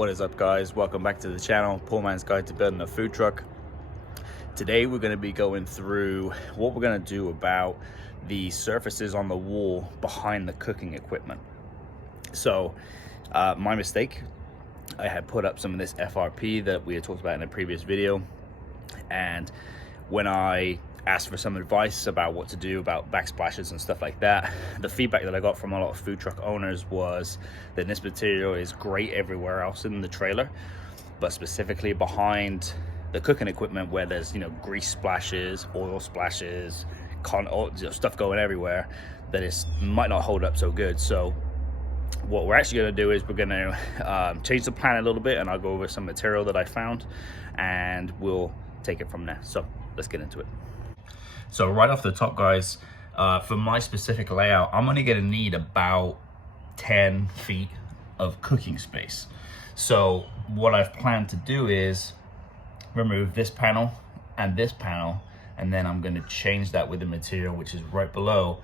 What is up, guys? Welcome back to the channel, Poor Man's Guide to Building a Food Truck. Today we're going to be going through what we're going to do about the surfaces on the wall behind the cooking equipment. So my mistake, I had put up some of this FRP that we had talked about in a previous video, and when I asked for some advice about what to do about backsplashes and stuff like that, the feedback that I got from a lot of food truck owners was that this material is great everywhere else in the trailer, but specifically behind the cooking equipment where there's, grease splashes, oil splashes, stuff going everywhere, that it might not hold up so good. So what we're actually going to do is we're going to change the plan a little bit, and I'll go over some material that I found and we'll take it from there. So let's get into it. So right off the top, guys, for my specific layout, I'm only going to need about 10 feet of cooking space. So what I've planned to do is remove this panel, and then I'm going to change that with the material which is right below.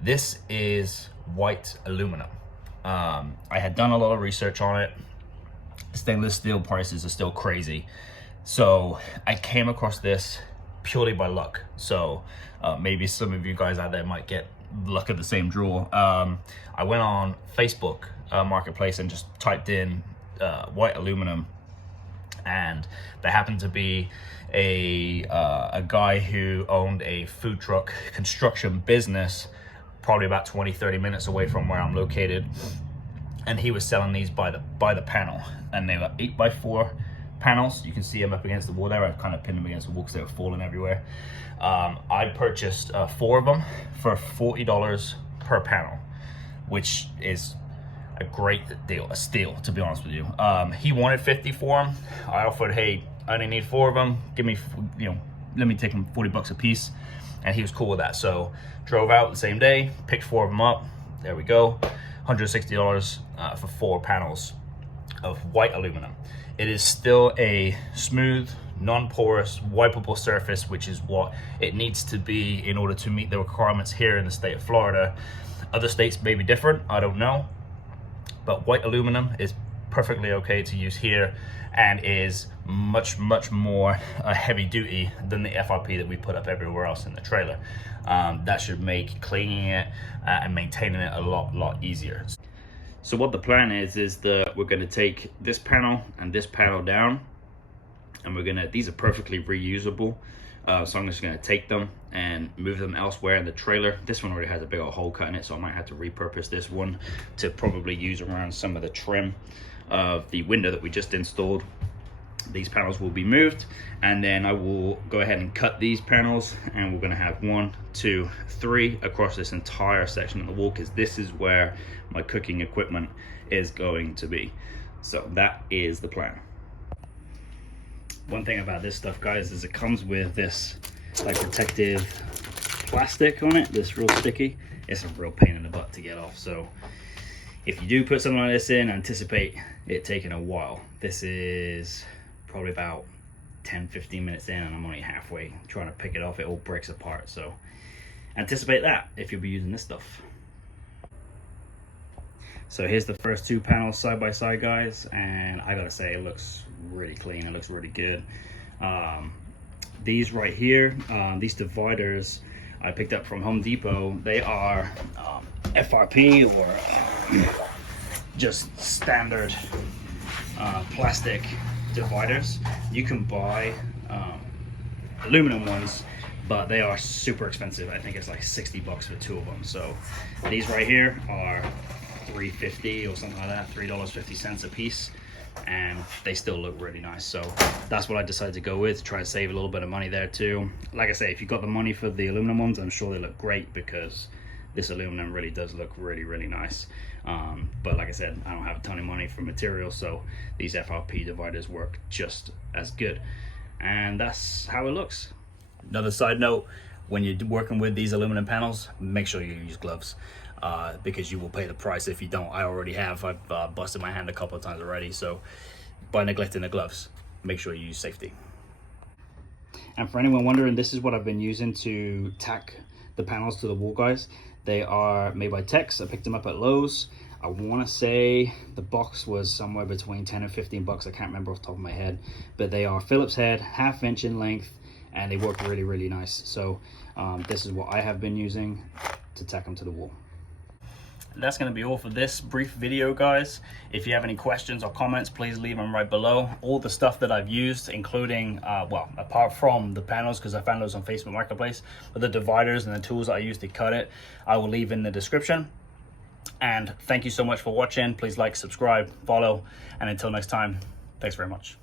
This is white aluminum. I had done a lot of research on it. Stainless steel prices are still crazy, so I came across this purely by luck. So maybe some of you guys out there might get luck of the same draw. I went on Facebook Marketplace and just typed in white aluminum, and there happened to be a guy who owned a food truck construction business probably about 20-30 minutes away from where I'm located, and he was selling these by the panel, and they were 8x4 panels. You can see them up against the wall there. I've kind of pinned them against the wall because they were falling everywhere. I purchased 4 of them for $40 per panel, which is a great deal, a steal, to be honest with you. He wanted 50 for them. I offered, hey, I only need 4 of them. Give me, let me take them $40 a piece, and he was cool with that. So drove out the same day, picked 4 of them up. There we go, $160 for 4 panels of white aluminum. It is still a smooth, non-porous, wipeable surface, which is what it needs to be in order to meet the requirements here in the state of Florida. Other states may be different, I don't know, but white aluminum is perfectly okay to use here, and is much more heavy duty than the FRP that we put up everywhere else in the trailer. That should make cleaning it and maintaining it a lot easier. So what the plan is that we're going to take this panel and this panel down, and these are perfectly reusable. So I'm just going to take them and move them elsewhere in the trailer. This one already has a big old hole cut in it, so I might have to repurpose this one to probably use around some of the trim of the window that we just installed. These panels will be moved, and then I will go ahead and cut these panels, and we're going to have 1, 2, 3 across this entire section of the wall, because this is where my cooking equipment is going to be. So that is the plan. One thing about this stuff, guys, is it comes with this like protective plastic on it, this real sticky. It's a real pain in the butt to get off. So if you do put something like this in, anticipate it taking a while. This is probably about 10-15 minutes in, and I'm only halfway trying to pick it off. It all breaks apart, so anticipate that if you'll be using this stuff. So here's the first 2 panels side by side, guys, and I gotta say, it looks really clean. It looks really good. These right here, these dividers I picked up from Home Depot. They are FRP or just standard plastic dividers. You can buy aluminum ones, but they are super expensive. I think it's like $60 for 2 of them. So these right here are $3.50 or something like that, $3.50 a piece, and they still look really nice. So that's what I decided to go with, try to save a little bit of money there too. Like I say, if you got the money for the aluminum ones, I'm sure they look great, because this aluminum really does look really nice. But like I said, I don't have a ton of money for material, so these FRP dividers work just as good, and that's how it looks. Another side note, when you're working with these aluminum panels, make sure you use gloves, because you will pay the price if you don't. I already have. I've busted my hand a couple of times already, so by neglecting the gloves, make sure you use safety. And for anyone wondering, this is what I've been using to tack the panels to the wall, guys. They are made by Tek. I picked them up at Lowe's. I want to say the box was somewhere between 10 and 15 bucks. I can't remember off the top of my head, but they are Phillips head, 1/2 inch in length, and they work really, really nice. So this is what I have been using to tack them to the wall. That's going to be all for this brief video, guys. If you have any questions or comments, please leave them right below. All the stuff that I've used, including, well, apart from the panels, because I found those on Facebook Marketplace, but the dividers and the tools that I used to cut it, I will leave in the description. And thank you so much for watching. Please like, subscribe, follow, and until next time, thanks very much.